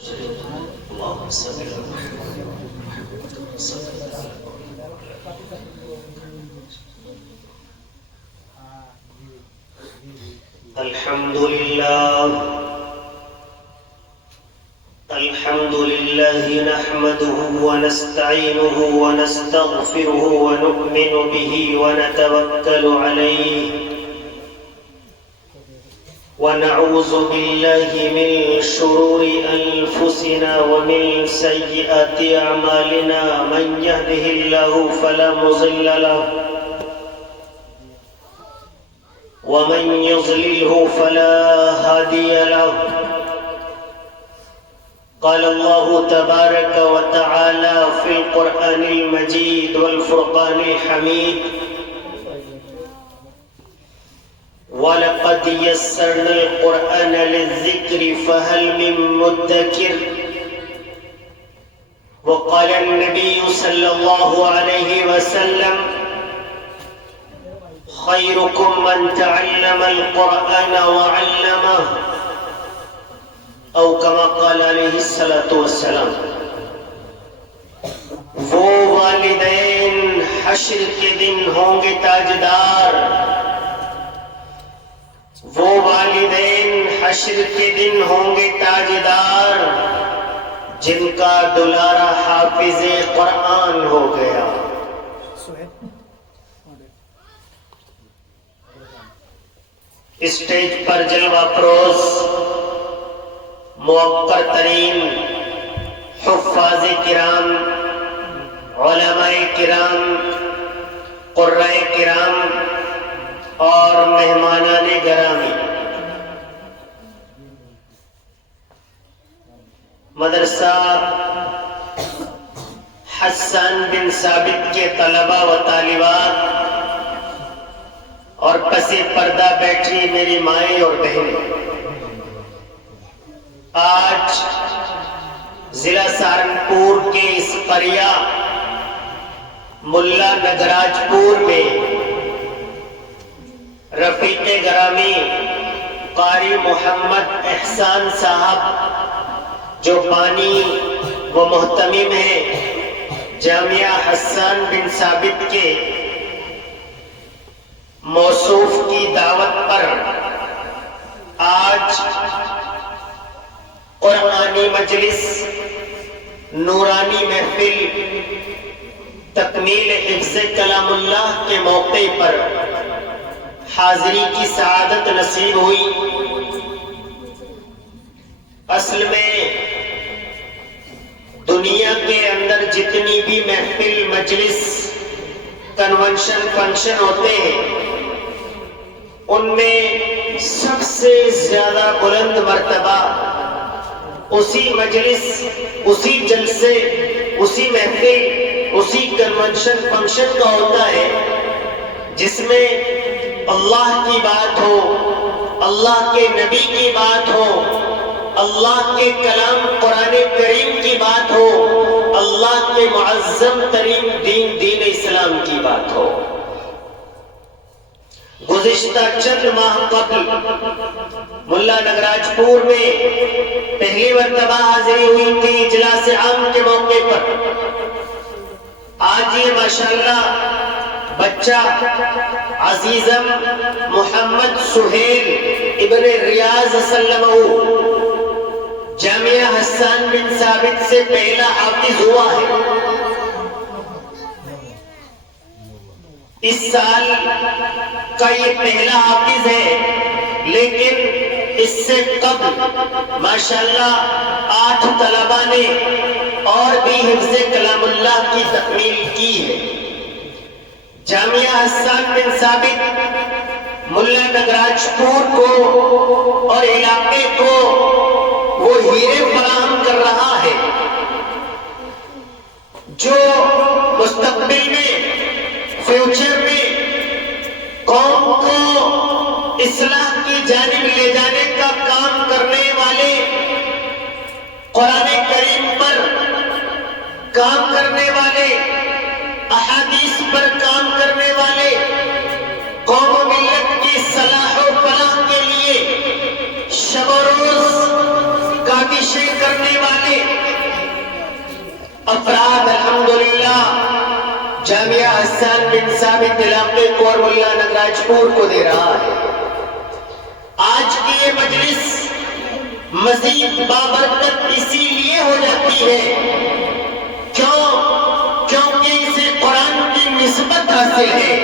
اللهم صل على محمد صلى الله عليه وسلم. الحمد لله نحمده ونستعينه ونستغفره ونؤمن به ونتوكل عليه ونعوذ بالله من شرور أنفسنا ومن سيئات أعمالنا من يهده الله فلا مضل له ومن يضلله فلا هادي له. قال الله تبارك وتعالى في القرآن المجيد والفرقان الحميد: وَلَقَدْ يَسَّرْنَا الْقُرْآنَ لِلذِّكْرِ فَهَلْ مِن مُّدَّكِرٍ. وقال النبي صلى الله عليه وسلم: خيركم من تعلم القرآن وعلمه، او كما قال علیہ الصلوۃ والسلام. وہ والدین حشر کے دن ہوں گے تاجدار، وہ والدین حشر کے دن ہوں گے تاجدار جن کا دلارا حافظ قرآن ہو گیا. اسٹیج پر جلوہ پروز موقر ترین حفاظ کرام، علماء کرام، قرۂ کرام اور مہمانان گرامی، مدرسہ حسان بن ثابت کے طلباء و طالبات اور پس پردہ بیٹھی میری مائیں اور بہنیں، آج ضلع سہارنپور کے اس قریہ ملا نگراج پور میں رفیق گرامی قاری محمد احسان صاحب جو بانی و محتمم ہیں جامعہ حسان بن ثابت کے موصوف کی دعوت پر آج قرآنی مجلس، نورانی محفل، تکمیل حفظ کلام اللہ کے موقع پر حاضری کی سعادت نصیب ہوئی. اصل میں دنیا کے اندر جتنی بھی محفل، مجلس، کنونشن، فنکشن ہوتے ہیں، ان میں سب سے زیادہ بلند مرتبہ اسی مجلس، اسی جلسے، اسی محفل، اسی کنونشن فنکشن کا ہوتا ہے جس میں اللہ کی بات ہو، اللہ کے نبی کی بات ہو، اللہ کے کلام قرآن کریم کی بات ہو، اللہ کے معظم ترین دین اسلام کی بات ہو. گزشتہ چند ماہ قبل ملا نگراج پور میں پہلی مرتبہ حاضری ہوئی تھی اجلاس عام کے موقع پر. آج یہ ماشاءاللہ بچہ عزیزم محمد سہیل ابن ریاض سلمہ جامعہ حسان بن ثابت سے پہلا حافظ ہوا ہے. اس سال کا یہ پہلا حافظ ہے، لیکن اس سے قبل ماشاءاللہ 8 طلباء نے اور بھی حفظ کلام اللہ کی تکمیل کی ہے. جامعہ حسان بن ثابت ملا نگراج پور کو اور علاقے کو وہ ہیرے فراہم کر رہا ہے جو مستقبل میں، فیوچر میں قوم کو اصلاح کی جانب لے جانے کا کام کرنے والے، قرآن کریم پر کام کرنے والے، احادیث پر کام کرنے والے، قوم و ملت کی صلاح و فلاح کے لیے شب و روز کاوشیں کرنے والے افراد الحمدللہ جامعہ حسان بن ثابت علاقے کو اور ملا نگراج پور کو دے رہا ہے۔ آج کی یہ مجلس مزید بابرکت اسی لیے ہو جاتی ہے کیونکہ اسے قرآن کی نسبت حاصل ہے،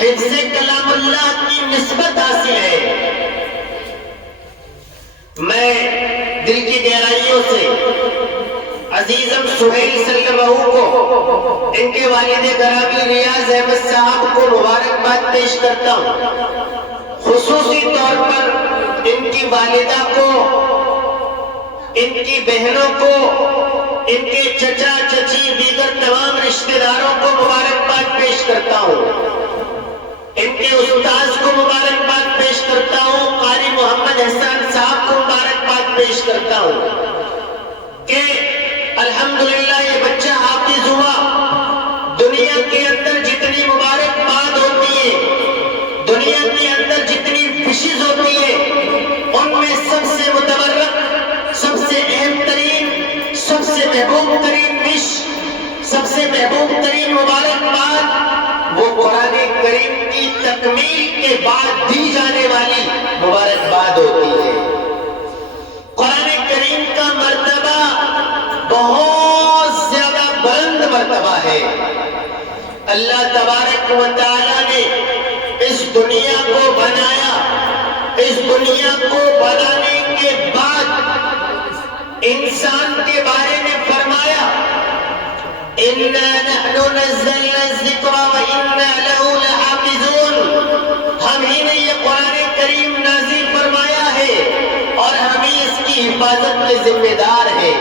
حفظ کلام اللہ کی نسبت حاصل ہے۔ میں دل کی گہرائیوں سے عزیزم سہیل سلمہ کو، ان کے والد گرامی ریاض احمد صاحب کو مبارکباد پیش کرتا ہوں، خصوصی طور پر ان کی والدہ کو، ان کی بہنوں کو، ان کے چچا چچی دیگر تمام رشتہ داروں کو مبارکباد پیش کرتا ہوں، ان کے استاذ کو مبارکباد پیش کرتا ہوں، قاری محمد احسان صاحب کو مبارکباد پیش کرتا ہوں کہ الحمدللہ یہ بچہ حافظ ہوا۔ دنیا کے اندر جتنی مبارکباد ہوتی ہے، دنیا کے اندر جتنی وشز ہوتی ہے، ان میں سب سے متبرک، سب سے اہم ترین، سب سے محبوب ترین وش، سب سے محبوب ترین مبارکباد وہ قرآن کریم کی تکمیل کے بعد دی جانے والی مبارکباد ہوتی ہے۔ قرآن کریم کا مرتبہ بہت زیادہ بلند مرتبہ ہے۔ اللہ تبارک و تعالیٰ نے اس دنیا کو بنایا، اس دنیا کو بنانے کے بعد انسان کے بارے میں فرمایا اِنَّا نَحْنُ نَزَّلْنَا الذِّكْرَ وَإِنَّا لَهُ لَحَافِظُونَ، ہم ہی نے یہ قرآن کریم نازل فرمایا ہے اور ہم ہی اس کی حفاظت کے ذمہ دار ہیں۔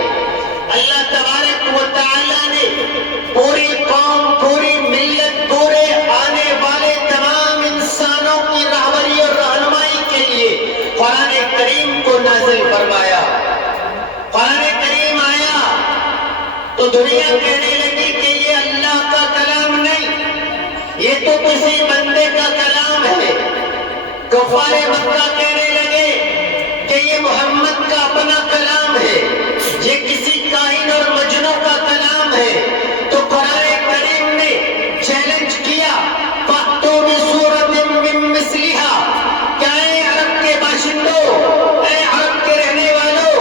اللہ تبارک و تعالیٰ نے پوری قوم، پوری ملت، پورے آنے والے تمام انسانوں کی رہبری اور رہنمائی کے لیے قرآن کریم کو نازل فرمایا۔ قرآن کریم آیا تو دنیا کہنے لگی کہ یہ اللہ کا کلام نہیں، یہ تو کسی بندے کا کلام ہے۔ کفار مکہ کہنے لگے کہ یہ محمد کا اپنا کلام ہے، یہ کسی کاہن اور مجنوں کا کلام ہے۔ تو قرآن کریم نے چیلنج کیا، فَأْتُوا بِسُورَةٍ مِّن مِّثْلِهَا، کیا اے عرب کے باشندوں، اے عرب کے رہنے والوں،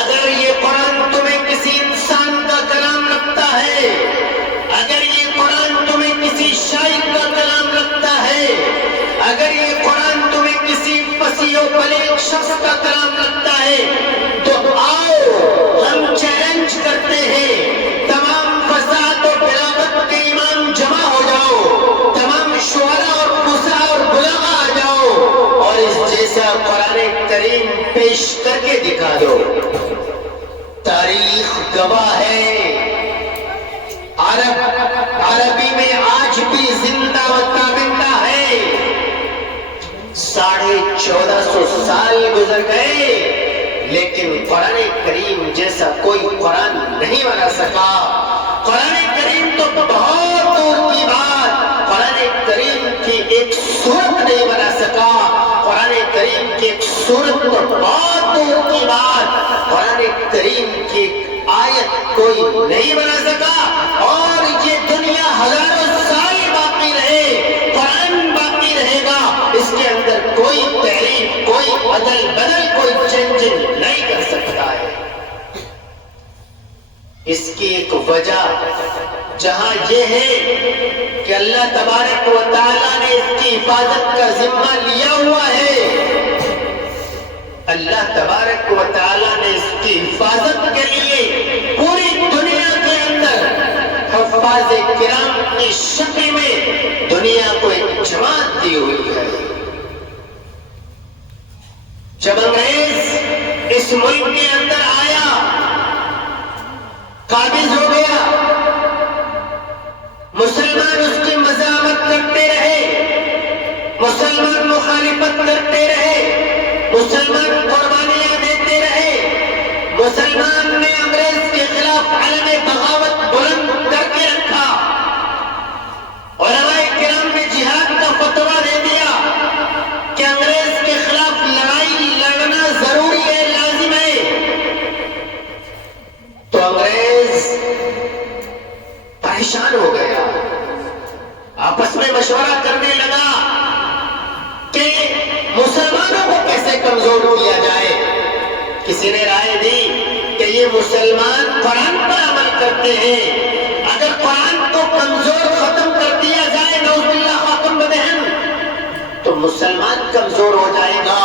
اگر یہ قرآن تمہیں کسی انسان کا کلام لگتا ہے، اگر یہ قرآن تمہیں کسی شاعر کا کلام لگتا ہے، اگر یہ قرآن تمہیں کسی فصیح و بلیغ شخص کا کلام لگتا ہے، تو آؤ ہم چیلنج کرتے ہیں، تمام فساد و بلاغت کے امام جمع ہو جاؤ، تمام شعراء اور قصاء اور بلغاء آ جاؤ اور اس جیسا قرآن کریم پیش کر کے دکھا دو۔ تاریخ گواہ ہے، عربی میں آج بھی زندہ و تابندہ ہے۔ 1450 سال گزر گئے لیکن قرآن کریم جیسا کوئی قرآن نہیں بنا سکا۔ قرآن کریم تو بہت دور کی بات، قرآن کریم کی ایک سورت نہیں بنا سکا، قرآن کریم کی ایک سورت تو بہت دور کی بات، قرآن کریم کی ایک آیت کوئی نہیں بنا سکا۔ اور یہ دنیا ہزاروں سال باقی رہے، قرآن باقی رہے گا، اس کے اندر کوئی تحریف، کوئی عدل بدل، کوئی چینجنگ نہیں کر سکتا ہے۔ اس کی ایک وجہ جہاں یہ ہے کہ اللہ تبارک و تعالیٰ نے اس کی حفاظت کا ذمہ لیا ہوا ہے، اللہ تبارک و تعالیٰ نے اس کی حفاظت کے لیے پوری دنیا کے اندر حفاظ کرام کی شکل میں دنیا کو ایک جماعت دی ہوئی ہے۔ جب انگریز اس ملک کے اندر آیا، قابض ہو گیا، مسلمان اس کی مزاحمت کرتے رہے، مسلمان مخالفت کرتے رہے، مسلمان قربانیاں دیتے رہے، مسلمان نے انگریز کے خلاف علم بغاوت بلند کر کے رکھا، علماء کرام نے جہاد کا فتویٰ دے دیا کہ انگریز کے خلاف لڑائی لڑنا ضروری ہے، لازم ہے۔ تو انگریز پریشان ہو گیا، آپس میں مشورہ کرنے لگا کہ مسلمانوں کو کیسے کمزور کیا جائے۔ کسی نے رائے دی کہ یہ مسلمان قرآن پر عمل کرتے ہیں، اگر قرآن کو کمزور ختم کر دیا جائے نعوذ باللہ خاتم بہن تو مسلمان کمزور ہو جائے گا۔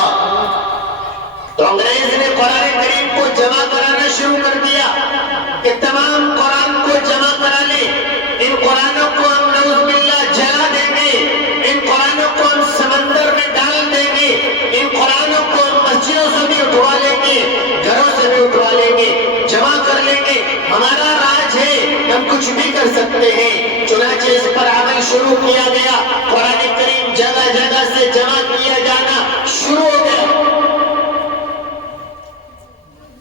تو انگریز نے قرآن کریم کو جمع کرانا شروع کر دیا کہ تمام قرآن کو جمع کرا لیں، ان قرآنوں کو ہم نعوذ باللہ جلا دیں گے، ان قرآنوں کو ہم سمندر میں ڈال دیں گے، ان قرآنوں کو ہم مسجدوں سے بھی اٹھوا لیں گے، گھروں سے بھی اٹھوا لیں گے، جمع کر لیں گے، ہمارا راج ہے، ہم کچھ بھی کر سکتے ہیں۔ چنانچہ اس پر عمل شروع کیا گیا، قرآن کریم جگہ جگہ سے جمع کیا جانا شروع ہو گیا۔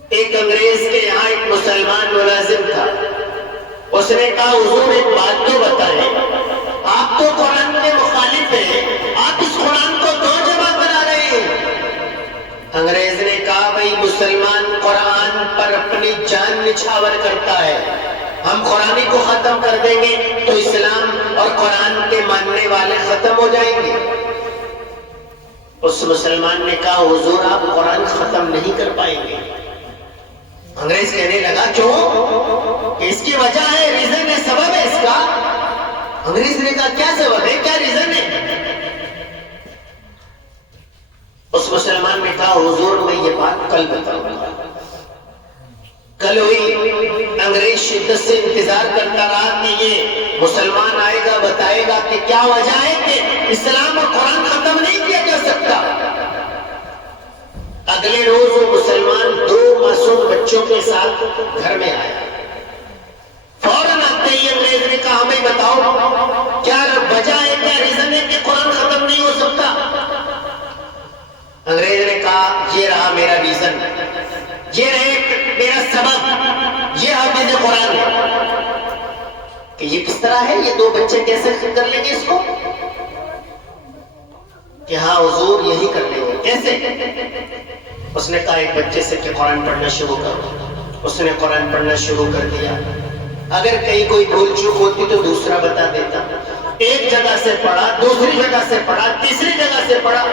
ایک انگریز کے یہاں ایک مسلمان ملازم تھا، اس نے کہا حضور ایک بات تو بتائیں، آپ تو قرآن کے مخالف ہیں، آپ اس قرآن کو دو جمع کرا رہے ہیں۔ انگریز نے کہا بھائی مسلمان قرآن پر اپنی جان نچھاور کرتا ہے، ہم قرآن کو ختم کر دیں گے تو اسلام اور قرآن کے ماننے والے ختم ہو جائیں گے۔ اس مسلمان نے کہا حضور آپ قرآن ختم نہیں کر پائیں گے۔ انگریز کہنے لگا کیوں؟ کہ اس کی وجہ ہے، ریزن ہے، سبب ہے اس کا۔ انگریز نے کہا کیا سبب ہے، کیا ریزن ہے؟ اس مسلمان نے کہا حضور میں یہ بات کل بتاؤں گا۔ کل ہوئی، انگریز شدت سے انتظار کرتا رہا کہ یہ مسلمان آئے گا، بتائے گا کہ کیا وجہ ہے کہ اسلام اور قرآن ختم نہیں کیا جا سکتا۔ اگلے روز وہ مسلمان دو معصوم بچوں کے ساتھ گھر میں آیا۔ فوراً آتے ہی انگریز نے کہا ہمیں بتاؤ کیا وجہ ہے، کیا ریزن ہے کہ قرآن ختم نہیں ہو سکتا؟ انگریز نے کہا یہ رہا میرا ریزن، یہ رہے میرا سبب، یہ حافظ قرآن ہے۔ کہ یہ کس طرح ہے، یہ دو بچے کیسے کر لیں گے اس کو؟ کہ ہاں حضور یہی کر لیں گے۔ کیسے؟ اس نے کہا ایک بچے سے کہ قرآن پڑھنا شروع کرو۔ اس نے قرآن پڑھنا شروع کر دیا، اگر کہیں کوئی بھول چوک ہوتی تو دوسرا بتا دیتا۔ ایک جگہ سے پڑھا، دوسری جگہ سے پڑھا، تیسری جگہ سے پڑھا،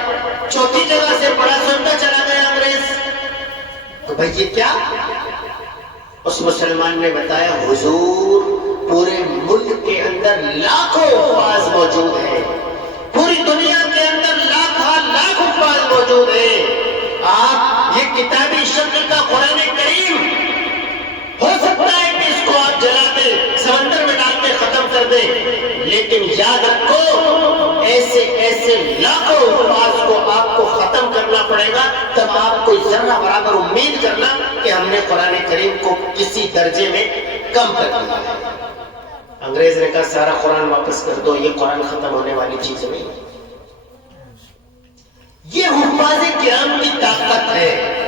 چوتھی جگہ سے پڑھا، سنتا چلا گیا انگریز۔ تو بھائی یہ کیا؟ اس مسلمان نے بتایا حضور پورے ملک کے اندر لاکھوں حفاظ موجود ہیں، پوری دنیا کے اندر لاکھ حفاظ موجود ہیں۔ آپ یہ کتابی شکل کا قرآن کریم ہو سکتا ہے کہ اس کو آپ جلا دیں، سمندر میں ڈال کے ختم کر دیں، لیکن یاد رکھو ایسے لاکھوں الفاظ کو آپ کو ختم کرنا پڑے گا، تب آپ کو ذرہ برابر امید کرنا کہ ہم نے قرآن کریم کو کسی درجے میں کم کر دیا ہے۔ انگریز نے کہا سارا قرآن واپس کر دو، یہ قرآن ختم ہونے والی چیز نہیں ہے۔ یہ حفاظ کرام کی طاقت ہے۔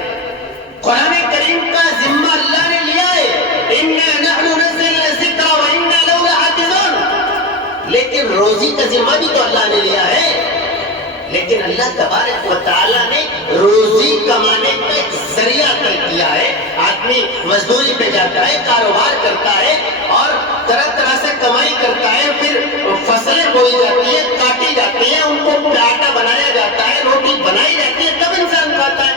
قرآن کریم کا ذمہ اللہ نے لیا ہے، اِنَّا نَحْنُ نَزَّلْنَا الذِّكْرَ وَإِنَّا لَهُ لَحَافِظُونَ، لیکن روزی کا ذمہ بھی تو اللہ نے لیا ہے۔ لیکن اللہ تبارک و تعالیٰ نے روزی کمانے کا ایک ذریعہ طے کیا ہے۔ آدمی مزدوری پہ جاتا ہے، کاروبار کرتا ہے اور طرح طرح سے کمائی کرتا ہے، پھر فصلیں بوئی جاتی ہیں، کاٹی جاتی ہیں، ان کو آٹا بنایا جاتا ہے، روٹی بنائی جاتی ہے، تب انسان کھاتا ہے۔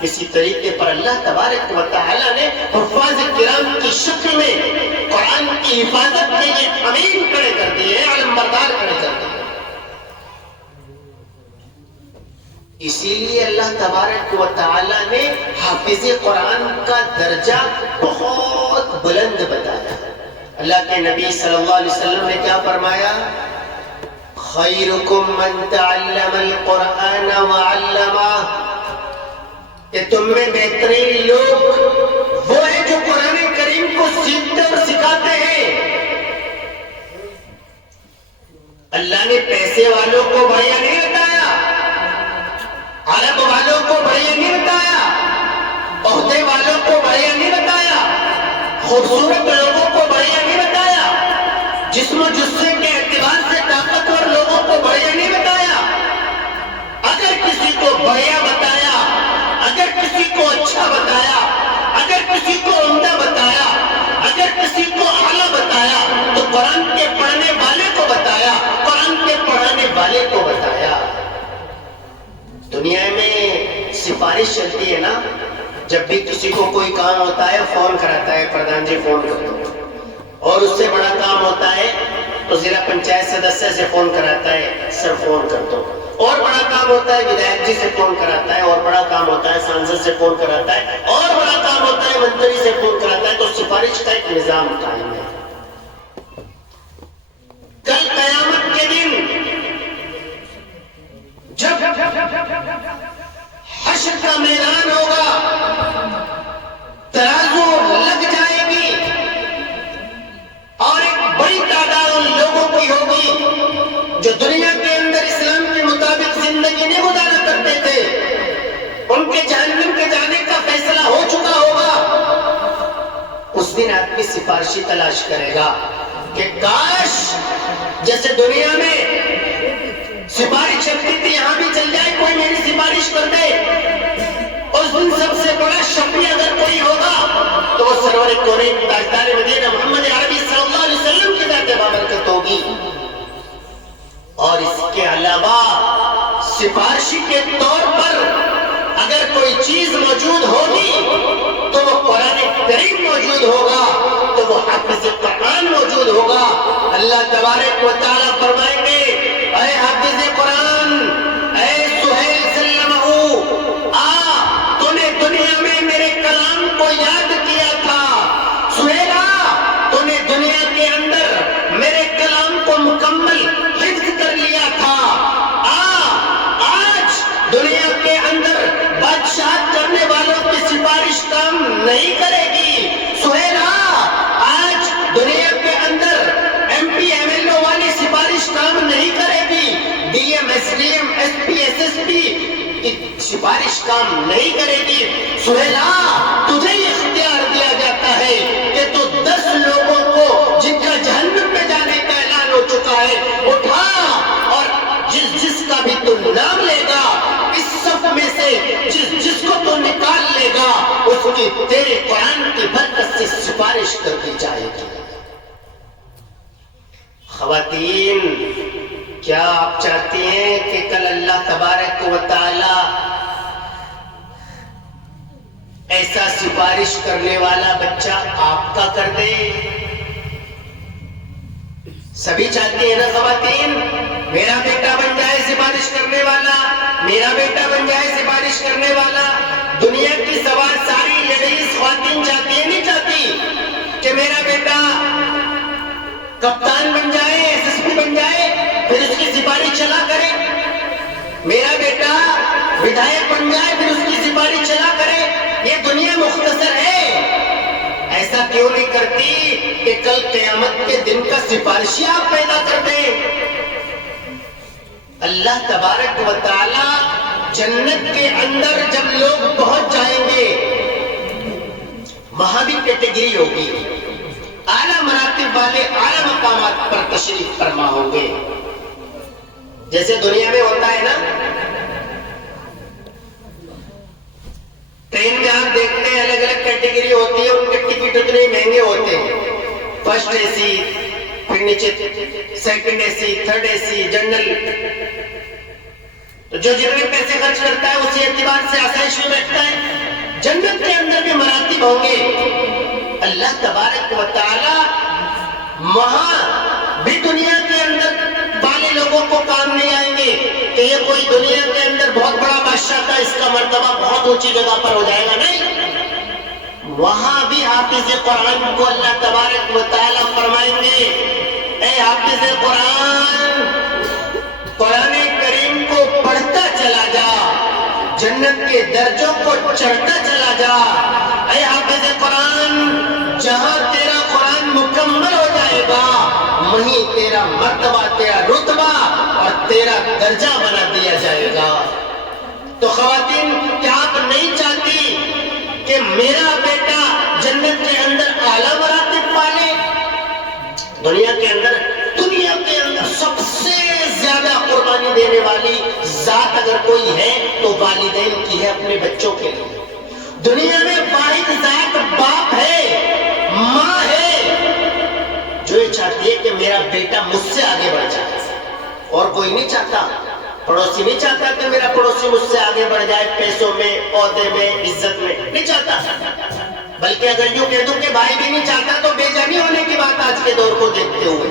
اسی طریقے پر اللہ تبارک و تعالیٰ نے حفاظ کرام کی شکل میں قرآن کی حفاظت کے لیے امین کھڑے کر دیے ہیں، علم بردار کھڑے کر دیے۔ اسی لیے اللہ تبارک و تعالیٰ نے حافظ قرآن کا درجہ بہت بلند بتایا۔ اللہ کے نبی صلی اللہ علیہ وسلم نے کیا فرمایا؟ خیرکم من تعلم القرآن وعلمہ، کہ تم میں بہترین لوگ وہ ہیں جو قرآن کریم کو سیکھتے اور سکھاتے ہیں۔ اللہ نے پیسے والوں کو بڑھیا نہیں بتایا، عرب والوں کو بڑھیا نہیں بتایا، عہدے والوں کو بڑھیا نہیں بتایا، خوبصورت لوگوں کو بڑھیا نہیں بتایا، جسم و جثے کے اعتبار سے طاقتور لوگوں کو بڑھیا نہیں بتایا۔ اگر کسی کو بڑھیا بتایا، اگر کسی کو اچھا بتایا، اگر کسی کو عمدہ بتایا، اگر کسی کو اعلیٰ بتایا، تو سفارش چلتی ہے نا، جب بھی کسی کو کوئی کام ہوتا ہے فون کراتا ہے، پردھان جی فون کر دو، اور اس سے بڑا کام ہوتا ہے تو ضلع پنچایت سدسیہ سے فون کراتا ہے، سر فون کر دو، اور بڑا کام ہوتا ہے ودھایک جی سے فون کراتا ہے، اور بڑا کام ہوتا ہے سانسد سے فون کراتا ہے، اور بڑا کام ہوتا ہے منتری سے فون کراتا ہے۔ تو سفارش کا ایک نظام قائم ہے۔ کل قیامت کے دن جب حشر کا میدان ہوگا، ترازو لگ جائے گی، اور ایک بڑی تعداد ان لوگوں کی ہوگی جو دنیا کے اندر اسلام کے مطابق زندگی نہیں گزارا کرتے تھے، ان کے جہنم کے جانے کا فیصلہ ہو چکا ہوگا۔ اس دن آدمی سفارشی تلاش کرے گا کہ کاش جیسے دنیا میں سفارش چلتی تھی یہاں بھی چل جائے، کوئی میری سفارش کر دے۔ اس دن سب سے بڑا شفیع اگر کوئی ہوگا تو وہ سرور کونین تاجدار مدینہ محمد عربی صلی اللہ علیہ وسلم کی ذات بابرکت ہوگی۔ اور اس کے علاوہ سفارشی کے طور پر اگر کوئی چیز موجود ہوگی تو وہ قرآن کریم موجود ہوگا، تو وہ حافظ قرآن موجود ہوگا۔ اللہ تبارک و تعالیٰ فرمائیں گے، اے حافظ قرآن، اے سہیل سلمہ آ، تو نے دنیا میں میرے کلام کو یاد کیا تھا، سہیلا تو نے دنیا کے اندر میرے کلام کو مکمل حفظ کر لیا تھا، آج دنیا کے اندر بادشاہت کرنے والوں کی سفارش کام نہیں کرے گی، سہیلا آج دنیا کے اندر M P M L A والی سفارش کام نہیں کرے گی، D M S D M S P S S P سفارش کام نہیں کرے گی، سہیلا تجھے اختیار دیا جاتا ہے کہ تو 10 لوگوں کو جن کا جہنم میں جانے کا اعلان ہو چکا ہے اٹھا، اور جس کا بھی تو نام لے گا اس صف میں سے جس کو تو نکال لے گا اس کی تیرے قرآن کی برکت سے سفارش کر دی جائے گی۔ خواتین، کیا آپ چاہتی ہیں کہ کل اللہ تبارک و تعالی ایسا سفارش کرنے والا بچہ آپ کا کر دے؟ سبھی چاہتے ہیں نا خواتین، میرا بیٹا بن جائے سفارش کرنے والا، میرا بیٹا بن جائے سفارش کرنے والا۔ دنیا کی ساری لیڈیز خواتین چاہتی ہیں نہیں چاہتی کہ میرا بیٹا کپتان بن جائے، ایس ایس پی بن جائے، پھر اس کی سفارش چلا کرے، میرا بیٹا ودھایک بن جائے پھر اس کی سفارش چلا کرے۔ یہ دنیا مختصر ہے، ایسا کیوں نہیں کرتی کہ کل قیامت کے دن کا سفارشی آپ پیدا کر دیں؟ اللہ تبارک و تعالی جنت کے اندر جب لوگ پہنچ جائیں گے وہاں بھی کیٹیگری ہوگی، اعلیٰ مراتب والے اعلیٰ مقامات پر تشریف فرما ہوں گے۔ جیسے دنیا میں ہوتا ہے نا، ٹرین میں آپ دیکھتے ہیں الگ الگ کیٹیگری ہوتی ہے، ان کے ٹکٹ اتنے مہنگے ہوتے ہیں، فرسٹ اے سی، پھر نیچے second A C, third A C, general. تو جو جتنے پیسے خرچ کرتا ہے اسی اعتبار سے آسائش میں بیٹھتا ہے۔ جنت کے اندر بھی مراتب ہوں گے۔ اللہ تبارک و تعالی وہاں بھی دنیا کے اندر والے لوگوں کو کام نہیں آئیں گے کہ یہ کوئی دنیا کے اندر بہت بڑا بادشاہ تھا، اس کا مرتبہ بہت اونچی جگہ پر ہو جائے گا، نہیں، وہاں بھی حافظ قرآن کو اللہ تبارک و تعالی فرمائیں گے، اے حافظ قرآن، قرآن کریم کو پڑھتا چلا جا، جنت کے درجوں کو چڑھتا چلا جا۔ اے حافظ قرآن، جہاں تیرا قرآن مکمل ہو جائے گا وہیں تیرا مرتبہ، تیرا رتبہ اور تیرا درجہ بنا دیا جائے گا۔ تو خواتین، کیا آپ نہیں چاہتی کہ میرا بیٹا جنت کے اندر اعلیٰ مراتب پالے؟ دنیا کے اندر سب سے زیادہ قربانی دینے والی ذات اگر کوئی ہے تو والدین کی ہے، اپنے بچوں کے لیے۔ دنیا میں واحد ذات باپ ہے، ماں ہے، جو یہ چاہتی ہے کہ میرا بیٹا مجھ سے آگے بڑھ جائے، اور کوئی نہیں چاہتا۔ پڑوسی نہیں چاہتا کہ میرا پڑوسی مجھ سے آگے بڑھ جائے پیسوں میں، عہدے میں، عزت میں، نہیں چاہتا. بلکہ اگر یوں کہہ دوں کہ بھائی بھی نہیں چاہتا تو بے جانی ہونے کی بات آج کے دور کو دیکھتے ہوئے.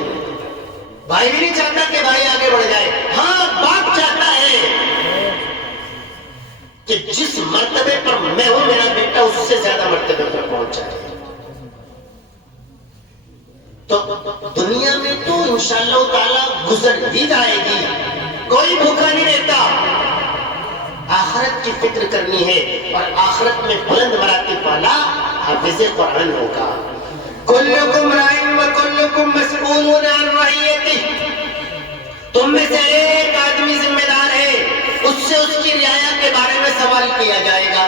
بھائی بھی نہیں چاہتا کہ بھائی آگے بڑھ جائے. ہاں باپ چاہتا ہے کہ جس مرتبے پر میں ہوں میرا بیٹا اس سے زیادہ مرتبے پر پہنچ جائے. تو دنیا میں تو انشاءاللہ تعالی گزر ہی جائے گی، کوئی بھوکا نہیں رہتا. آخرت کی فکر کرنی ہے اور آخرت میں بلند مراتب والا حافظ قرآن ہوگا. کلکم راعٍ وکلکم مسئول عن رعیتہ. تم میں سے ایک آدمی ذمہ دار ہے، اس سے اس کی رعایا کے بارے میں سوال کیا جائے گا.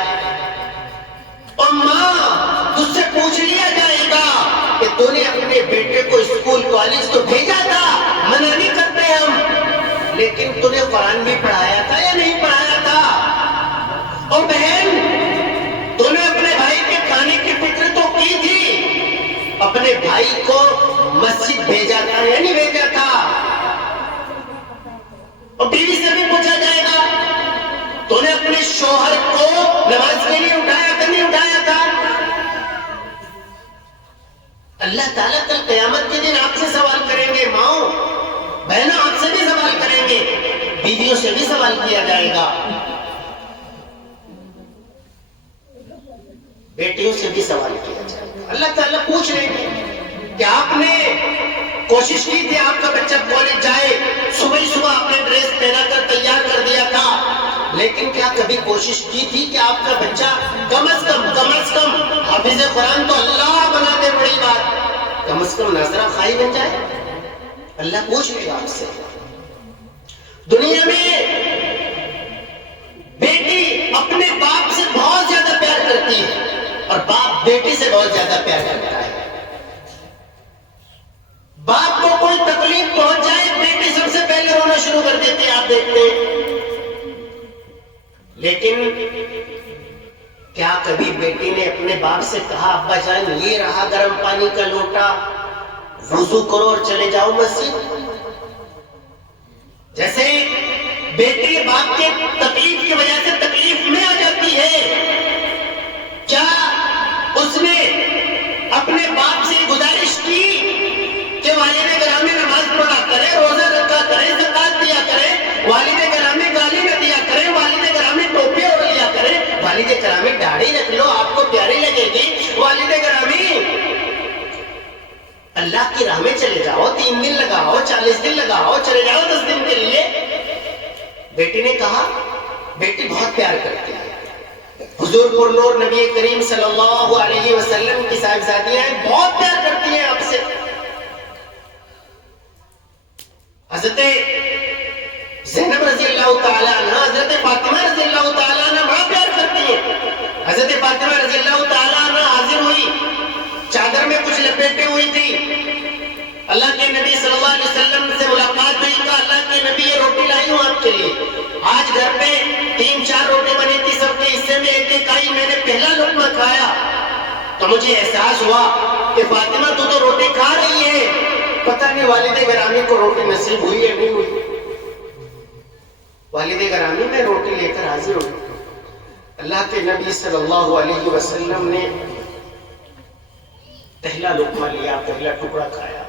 اور ماں تجھ سے پوچھ لیا جائے گا کہ تو نے اپنے بیٹے کو اسکول کالج تو بھیجا تھا، منع نہیں کرتے ہم، لیکن تو نے قرآن بھی پڑھایا تھا یا نہیں پڑھایا تھا؟ اور بہن تو نے اپنے بھائی کے کھانے کی فکر تو کی تھی، اپنے بھائی کو مسجد بھیجا تھا یا نہیں بھیجا تھا؟ اور بیوی سے بھی پوچھا جائے گا تو نے اپنے شوہر کو نماز کے لیے اٹھایا تھا نہیں اٹھایا تھا؟ اللہ تعالیٰ کل قیامت کے دن آپ سے سوال کریں گے. ماؤں بہنوں آپ سے بھی سوال کریں گے، بیویوں سے بھی سوال کیا جائے گا، بیٹیوں سے بھی سوال کیا جائے گا. اللہ تعالیٰ پوچھ رہے ہیں کہ آپ نے کوشش کی تھی آپ کا بچہ کالج جائے، صبح ہی صبح آپ نے ڈریس پہنا کر تیار کر دیا تھا، لیکن کیا کبھی کوشش کی تھی کہ آپ کا بچہ کم از کم حافظ قرآن تو اللہ بنا دے، بڑی بات، کم از کم ناظرہ خائی بن جائے؟ اللہ پوچھ لے گا آپ سے. دنیا میں بیٹی اپنے باپ سے بہت زیادہ پیار کرتی ہے اور باپ بیٹی سے بہت زیادہ پیار کرتا ہے. باپ کو کوئی تکلیف پہنچ جائے بیٹی سب سے پہلے رونا شروع کر دیتی ہے، آپ دیکھتے ہیں. لیکن کیا کبھی بیٹی نے اپنے باپ سے کہا ابا جان یہ رہا گرم پانی کا لوٹا، وضو کرو اور چلے جاؤ مسجد؟ جیسے بیٹی باپ کے تکلیف کی وجہ سے تکلیف میں آ جاتی ہے، کیا اس نے اپنے باپ سے گزارش کی کہ والد گرامی نماز پڑھا کرے، روزہ رکھا کرے، زکات دیا کرے، والد گرامی گالی نہ دیا کرے، والد گرامی ٹوپی اوڑھ لیا کرے، والد گرامی داڑھی رکھ لو آپ کو پیاری لگے گی، والد گرامی اللہ کی راہ میں چلے جاؤ، 3 دن لگاؤ، 40 دن لگاؤ، چلے جاؤ 10 دن کے لیے. بیٹی نے کہا بیٹی بہت پیار کرتی ہے، حضور پر نور نبی کریم صلی اللہ علیہ وسلم کی صاحبزادیاں بہت پیار کرتی ہیں آپ سے. حضرت زینب رضی اللہ تعالیٰ عنہ، حضرت فاطمہ رضی اللہ تعالیٰ عنہ بڑا پیار کرتی ہیں. حضرت فاطمہ رضی اللہ تعالیٰ عنہ حاضر ہوئی، چادر میں کچھ لپیٹے ہوئی تھی. اللہ کے نبی صلی اللہ علیہ وسلم سے ملاقات ہوئی، کہا اللہ کے نبی یہ روٹی لائی ہوں آپ کے لیے. آج گھر پہ 3-4 روٹی بنی تھی، سب کے حصے میں ایک ایک آئی، میں نے پہلا لقمہ کھایا تو مجھے احساس ہوا کہ فاطمہ تو روٹی کھا رہی ہے، پتہ نہیں والد گرامی کو روٹی نصیب ہوئی یا نہیں ہوئی. والد گرامی میں روٹی لے کر حاضر ہوئی. اللہ کے نبی صلی اللہ علیہ وسلم نے پہلا لقمہ لیا، پہلا ٹکڑا کھایا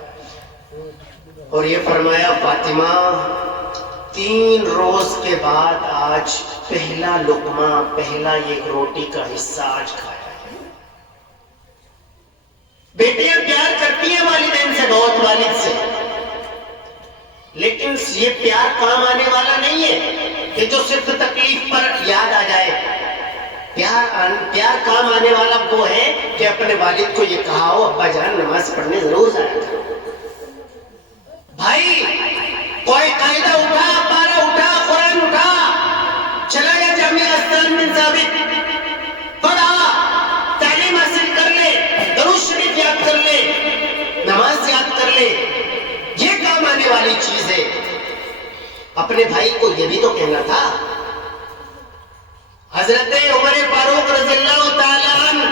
اور یہ فرمایا فاطمہ 3 روز کے بعد آج پہلا لقمہ، پہلا ایک روٹی کا حصہ آج کھایا ہے. بیٹیاں پیار کرتی ہیں والدین سے بہت، والد سے، لیکن یہ پیار کام آنے والا نہیں ہے کہ جو صرف تکلیف پر یاد آ جائے. پیار کام آنے والا وہ ہے کہ اپنے والد کو یہ کہا ہو ابا جان نماز پڑھنے ضرور جایا کرو. بھائی کوئی قاعدہ اٹھا، پارا اٹھا، قرآن اٹھا، چلا گیا جامعہ استان بن ثابت، پڑھا، تعلیم حاصل کر لے، درود شریف یاد کر لے، نماز یاد کر لے، یہ کام آنے والی چیز ہے. اپنے بھائی کو یہ بھی تو کہنا تھا. حضرت عمر فاروق رضی اللہ تعالیٰ عنہ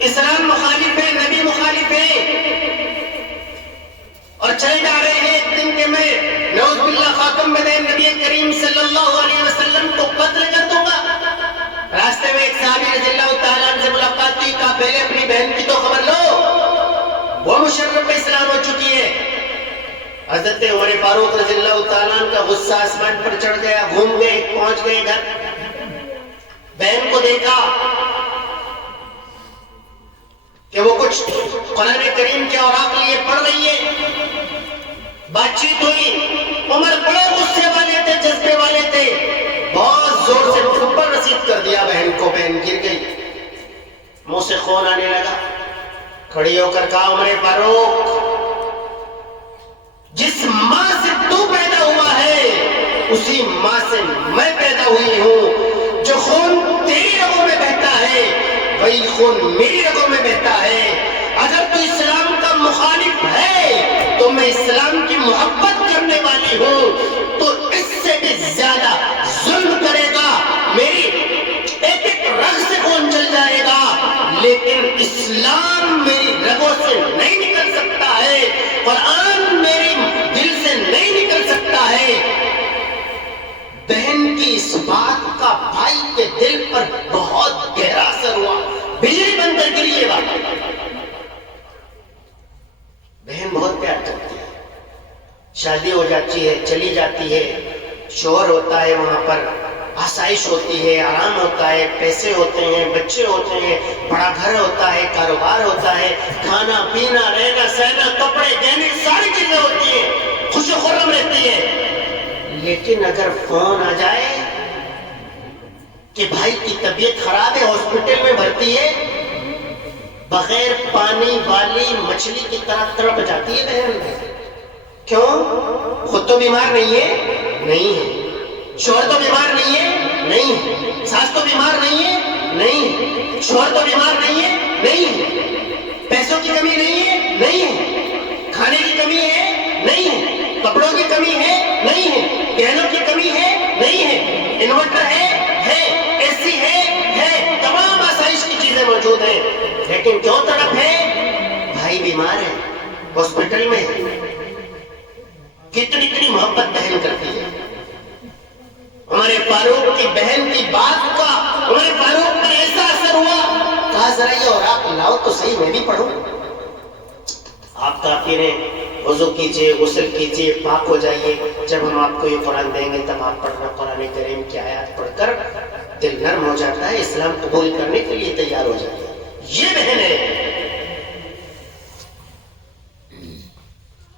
اسلام مخالف ہے، نبی مخالف ہے، اور چلے جا رہے ہیں ایک دن کے میں نعوذ باللہ خاتم بدین کریم صلی اللہ علیہ وسلم کو قتل کر دوں گا. راستے میں ایک صحابی رضی اللہ تعالیٰ عنہ سے ملاقات کی. کہا پہلے اپنی بہن کی تو خبر لو, وہ مشرف اسلام ہو چکی ہے. حضرت عمر فاروق رضی اللہ تعالیٰ عنہ کا غصہ آسمان پر چڑھ گیا. گھوم گئے, پہنچ گئے گھر, بہن کو دیکھا کہ وہ کچھ قرآن کریم کے اوراق لیے پڑھ رہی ہے. بات چیت ہوئی. عمر بڑے غصے والے تھے, جذبے والے تھے, بہت زور سے تھپڑ رسید کر دیا بہن کو. بہن گر گئی, منہ سے خون آنے لگا. کھڑی ہو کر کہا عمر فاروق, جس ماں سے تو پیدا ہوا ہے اسی ماں سے میں پیدا ہوئی ہوں. جو خون تیری رگوں میں بہتا ہے وہی خون میری رگوں میں بہتا ہے. اگر تو اسلام کا مخالف ہے تو میں اسلام کی محبت کرنے والی ہوں, تو اس سے بھی زیادہ ظلم کرے گا. میری ایک ایک رگ سے خون چل جائے گا, لیکن اسلام میری رگوں سے نہیں نکل سکتا ہے, قرآن میری دل سے نہیں نکل سکتا ہے. بہن کی اس بات کا بھائی کے دل پر بہت گہرا اثر ہوا. بجلی بن کر گری یہ بات. بہن بہت پیار کرتی ہے, شادی ہو جاتی ہے, چلی جاتی ہے, شوہر ہوتا ہے, وہاں پر آسائش ہوتی ہے, آرام ہوتا ہے, پیسے ہوتے ہیں, بچے ہوتے ہیں, بڑا گھر ہوتا ہے, کاروبار ہوتا ہے, کھانا پینا, رہنا سہنا, کپڑے گہنے, ساری چیزیں ہوتی ہیں, خوش و خرم رہتی ہے. لیکن اگر فون آ جائے کہ بھائی کی طبیعت خراب ہے, ہاسپٹل میں بھرتی ہے, بغیر پانی والی مچھلی کی طرح تڑپ جاتی ہے بہن. کیوں؟ خود تو بیمار نہیں ہے, نہیں ہے. شوہر تو بیمار نہیں ہے, نہیں ہے. ساس تو بیمار نہیں ہے, نہیں ہے. شوہر تو بیمار نہیں ہے, نہیں ہے. پیسوں کی کمی نہیں ہے, نہیں ہے. کھانے کی کمی ہے, نہیں ہے. کپڑوں کی کمی ہے, نہیں ہے. گہنوں کی کمی ہے, نہیں ہے. انورٹر ہے, اے سی ہے, تمام آسائش کی چیزیں موجود ہیں, لیکن کیوں تڑپ ہے؟ بھائی بیمار ہے, ہاسپٹل میں. کتنی محبت بہن کرتی ہے. عمر فاروق کی بہن کی بات کا عمر فاروق پر ایسا اثر ہوا, کہا ذرا یہ اوراق لاؤ تو صحیح, میں بھی پڑھوں. آپ کافی نے وضو کیجئے, غسل کیجئے, پاک ہو جائیے. جب ہم آپ کو یہ قرآن دیں گے تب آپ پڑھنا. قرآن کریم کی آیات پڑھ کر دل نرم ہو جاتا ہے, اسلام قبول کرنے کے لیے تیار ہو جاتا ہے. یہ بہن ہے.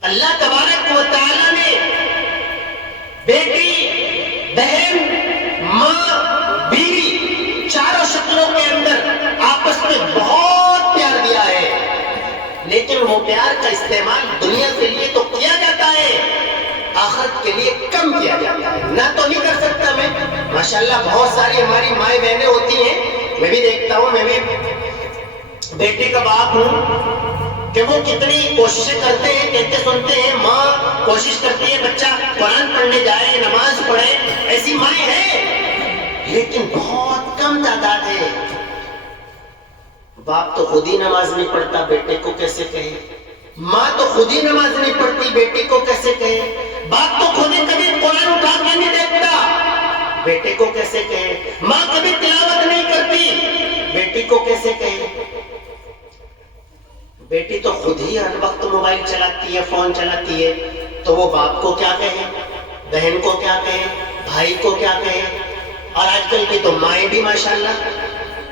اللہ تبارک و تعالی نے بیٹی, بہن, ماں, بیوی, چاروں شکلوں کے اندر آپس میں بہت پیار دیا ہے. لیکن وہ پیار کا استعمال دنیا کے لیے تو کیا جاتا ہے, آخرت کے لیے کم کیا جاتا ہے. نہ تو نہیں کر سکتا میں. ماشاءاللہ بہت ساری ہماری مائیں بہنیں ہوتی ہیں, میں بھی دیکھتا ہوں, میں بھی بیٹے کا باپ ہوں, کہ وہ کتنی کوششیں کرتے ہیں, کہتے سنتے ہیں. ماں کوشش کرتی ہے بچہ قرآن پڑھنے جائے, نماز پڑھے, ایسی مائیں ہیں, لیکن بہت کم تعداد ہے. باپ تو خود ہی نماز نہیں پڑھتا, بیٹے کو کیسے کہے؟ ماں تو خود ہی نماز نہیں پڑھتی, بیٹے کو کیسے کہے؟ باپ تو خود ہی کبھی قرآن اٹھا کے نہیں دیکھتا, بیٹے کو کیسے کہے؟ ماں کبھی تلاوت نہیں کرتی, بیٹی کو کیسے کہے؟ بیٹی تو خود ہی ہر وقت موبائل چلاتی ہے, فون چلاتی ہے, تو وہ باپ کو کیا کہے, بہن کو کیا کہے, بھائی کو کیا کہے؟ اور آج کل کی تو مائیں بھی ماشاءاللہ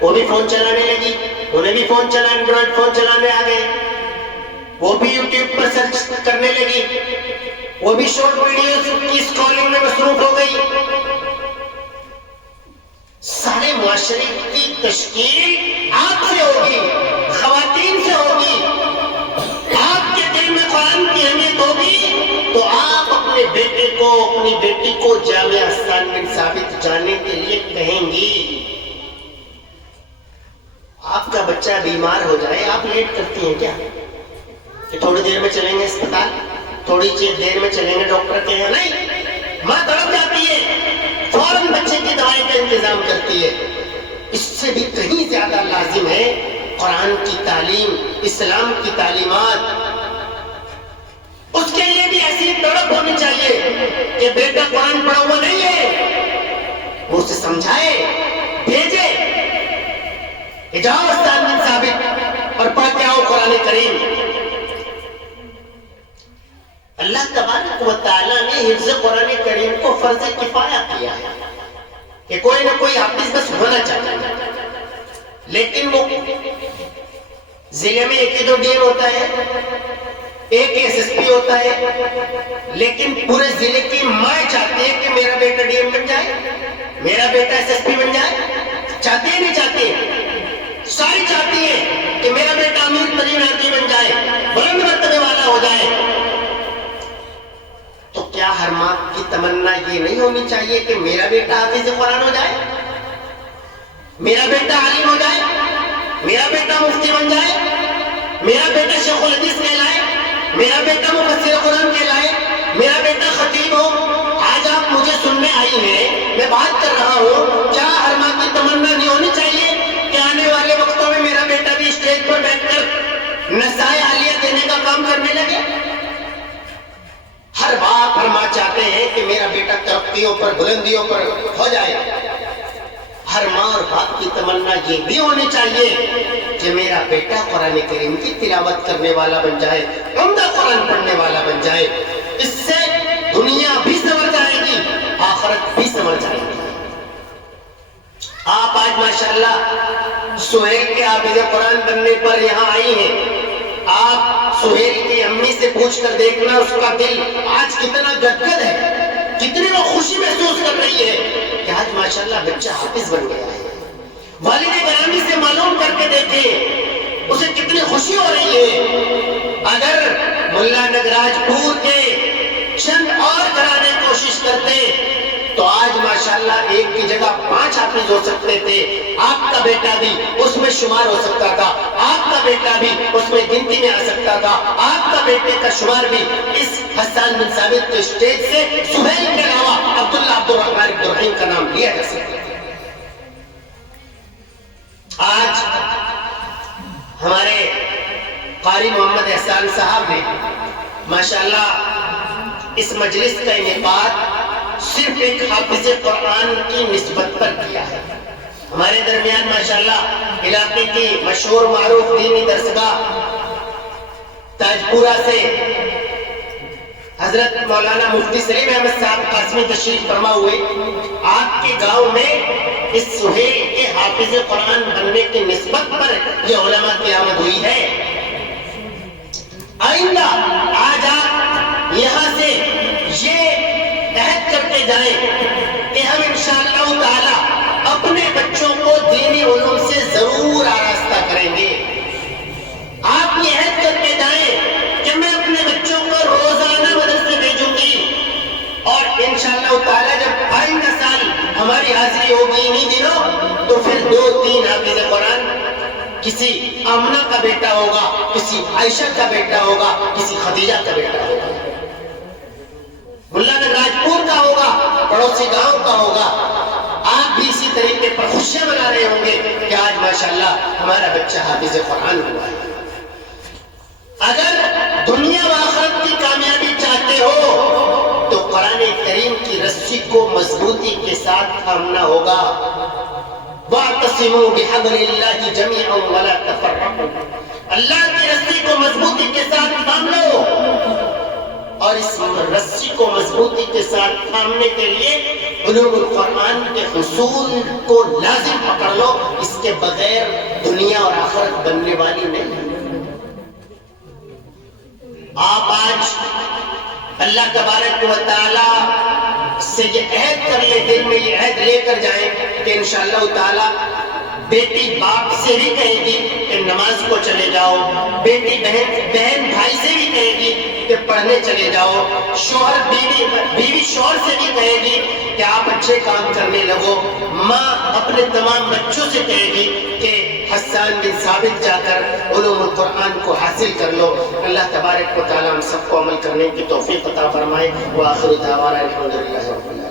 وہ بھی فون چلانے لگی, انہیں بھی فون چلانے, اینڈرائڈ فون چلانے آ گئے, وہ بھی یوٹیوب پر سرچ کرنے لگی, وہ بھی شارٹ ویڈیوز کی اسکرولنگ میں مصروف ہو گئی. سارے معاشرے کی تشکیل آپ سے ہوگی, خواتین سے ہوگی. آپ کے دل میں قرآن کی اہمیت ہوگی تو آپ اپنے بیٹے کو, اپنی بیٹی کو جامعہ حسان بن ثابت جانے کے لیے کہیں گی. آپ کا بچہ بیمار ہو جائے, آپ لیٹ کرتی ہیں کیا کہ تھوڑی دیر میں چلیں گے اسپتال, تھوڑی دیر میں چلیں گے ڈاکٹر کے یہاں؟ نہیں, ماں تڑپ جاتی ہے, فوراً بچے کی دوائی کا انتظام کرتی ہے. اس سے بھی کہیں زیادہ لازم ہے قرآن کی تعلیم, اسلام کی تعلیمات. اس کے لیے بھی ایسی تڑپ ہونی چاہیے کہ بیٹا قرآن پڑھا ہوا نہیں ہے، وہ اسے سمجھائے، بھیجے کہ جاؤ استاد بن ثابت اور پڑھ کے آؤ قرآن کریم۔ اللہ تبارک و تعالیٰ نے حفظ قرآن کریم کو فرض کفایہ کیا ہے کہ کوئی نہ کوئی حافظ بس ہونا چاہیے، لیکن وہ ضلع میں ایک ہی تو ڈیم ہوتا ہے، ایک ایس ایس پی ہوتا ہے، لیکن پورے ضلع کی ماں چاہتی ہے کہ میرا بیٹا ڈی ایم بن جائے، میرا بیٹا ایس ایس پی بن جائے، چاہتی ہے نہیں چاہتی؟ ساری چاہتی ہے کہ میرا بیٹا امیر ترین آدمی بن جائے، بلند مرتبے والا ہو جائے۔ تو کیا ہر ماں کی تمنا یہ نہیں ہونی چاہیے کہ میرا بیٹا حافظ قرآن ہو جائے، میرا بیٹا عالم ہو جائے، میرا بیٹا مفتی بن جائے، میرا بیٹا شیخ الحدیث کہلائے، میرا بیٹا مفسر قرآن کہلائے، میرا بیٹا خطیب ہو؟ آج آپ مجھے سننے آئی ہیں، میں بات کر رہا ہوں، کیا ہر ماں کی تمنا نہیں ہونی چاہیے کہ آنے والے وقتوں میں میرا بیٹا بھی اسٹیج پر بیٹھ کر نسائے عالیہ دینے کا کام کرنے لگے؟ ہر باپ ہر ماں چاہتے ہیں کہ میرا بیٹا ترقیوں پر بلندیوں پر ہو جائے۔ ہر ماں اور باپ کی تمنا یہ بھی ہونی چاہیے کہ میرا بیٹا قرآن کریم کی تلاوت کرنے والا بن جائے، عمدہ قرآن پڑھنے والا بن جائے۔ اس سے دنیا بھی سنور جائے گی، آخرت بھی سنور جائے گی۔ آپ آج ماشاءاللہ سہیل کے حافظ قرآن بننے پر یہاں آئی ہیں۔ آپ سہیل کی امی سے پوچھ کر دیکھنا اس کا دل آج کتنا گدگد ہے، کتنی وہ خوشی محسوس کر رہی ہے کہ آج ماشاءاللہ بچہ حافظ بن گیا ہے۔ والد گرامی سے معلوم کر کے دیکھیں اسے کتنی خوشی ہو رہی ہے۔ اگر ملا نگراج پور کے چند اور گھرانے کوشش کرتے تو آج ماشاءاللہ ایک کی جگہ 5 حافظ ہو سکتے تھے۔ آپ کا بیٹا بھی اس میں شمار ہو سکتا تھا، آپ کا بیٹا بھی اس میں گنتی میں آ سکتا تھا، آپ کا بیٹے کا شمار بھی اس حسان بن ثابت کے اسٹیج سے سہیل کے علاوہ عبداللہ عبد الرحمن عبد الرحیم کا نام لیا جا سکتا ہے۔ آج ہمارے قاری محمد احسان صاحب نے ماشاءاللہ اس مجلس کا انعقاد صرف ایک حافظ قرآن کی نسبت پر کیا ہے۔ ہمارے درمیان ماشاءاللہ علاقے کی مشہور معروف دینی درسگاہ تاجپورہ سے حضرت مولانا مفتی سلیم احمد صاحب قاسمی تشریف فرما ہوئے۔ آپ کے گاؤں میں اس سہیل کے حافظ قرآن بننے کی نسبت پر یہ علماء کی آمد ہوئی ہے۔ آئندہ آج آپ یہاں سے یہ عہد کرتے جائیں کہ ہم انشاءاللہ تعالی اپنے بچوں کو دینی علوم سے ضرور آراستہ کریں گے۔ آپ یہ عہد کرتے جائیں کہ میں اپنے بچوں کو روزانہ مدرسے بھیجوں گی، اور انشاءاللہ تعالی جب آئندہ سال ہماری حاضری ہوگی انہی دنوں تو پھر 2-3 حافظ قرآن کسی آمنہ کا بیٹا ہوگا، کسی عائشہ کا بیٹا ہوگا، کسی خدیجہ کا بیٹا ہوگا، ملا نگراج پور کا ہوگا، پڑوسی گاؤں کا ہوگا۔ آپ بھی اسی طریقے پر خوشیاں منا رہے ہوں گے کہ آج ماشاءاللہ ہمارا بچہ حافظ قرآن ہوا ہے۔ اگر دنیا و آخرت کی کامیابی چاہتے ہو تو قرآن کریم کی رسی کو مضبوطی کے ساتھ تھامنا ہوگا۔ وَاعْتَصِمُوا بِحَبْلِ اللَّهِ جَمِيعًا وَلَا تَفَرَّقُوا، اللہ کی رسی کو مضبوطی کے ساتھ تھام لو، اور اس رسی کو مضبوطی کے ساتھ تھامنے کے لیے علوم القرآن کے حصول کو لازم پکڑ لو، اس کے بغیر دنیا اور آخرت بننے والی نہیں۔ آپ آج اللہ تبارک و تعالی سے یہ عہد کر لے، دل میں یہ عہد لے کر جائیں کہ انشاءاللہ تعالی بیٹی باپ سے بھی کہے گی کہ نماز کو چلے جاؤ، بیٹی بہن بھائی سے بھی کہے گی کہ پڑھنے چلے جاؤ، شوہر بیوی شوہر سے بھی کہے گی کہ آپ اچھے کام کرنے لگو، ماں اپنے تمام بچوں سے کہے گی کہ حسان بن ثابت جا کر علوم القرآن کو حاصل کر لو۔ اللہ تبارک و تعالی ہم سب کو عمل کرنے کی توفیق عطا فرمائے۔ وآخر دعوانا الحمدللہ رب العالمین۔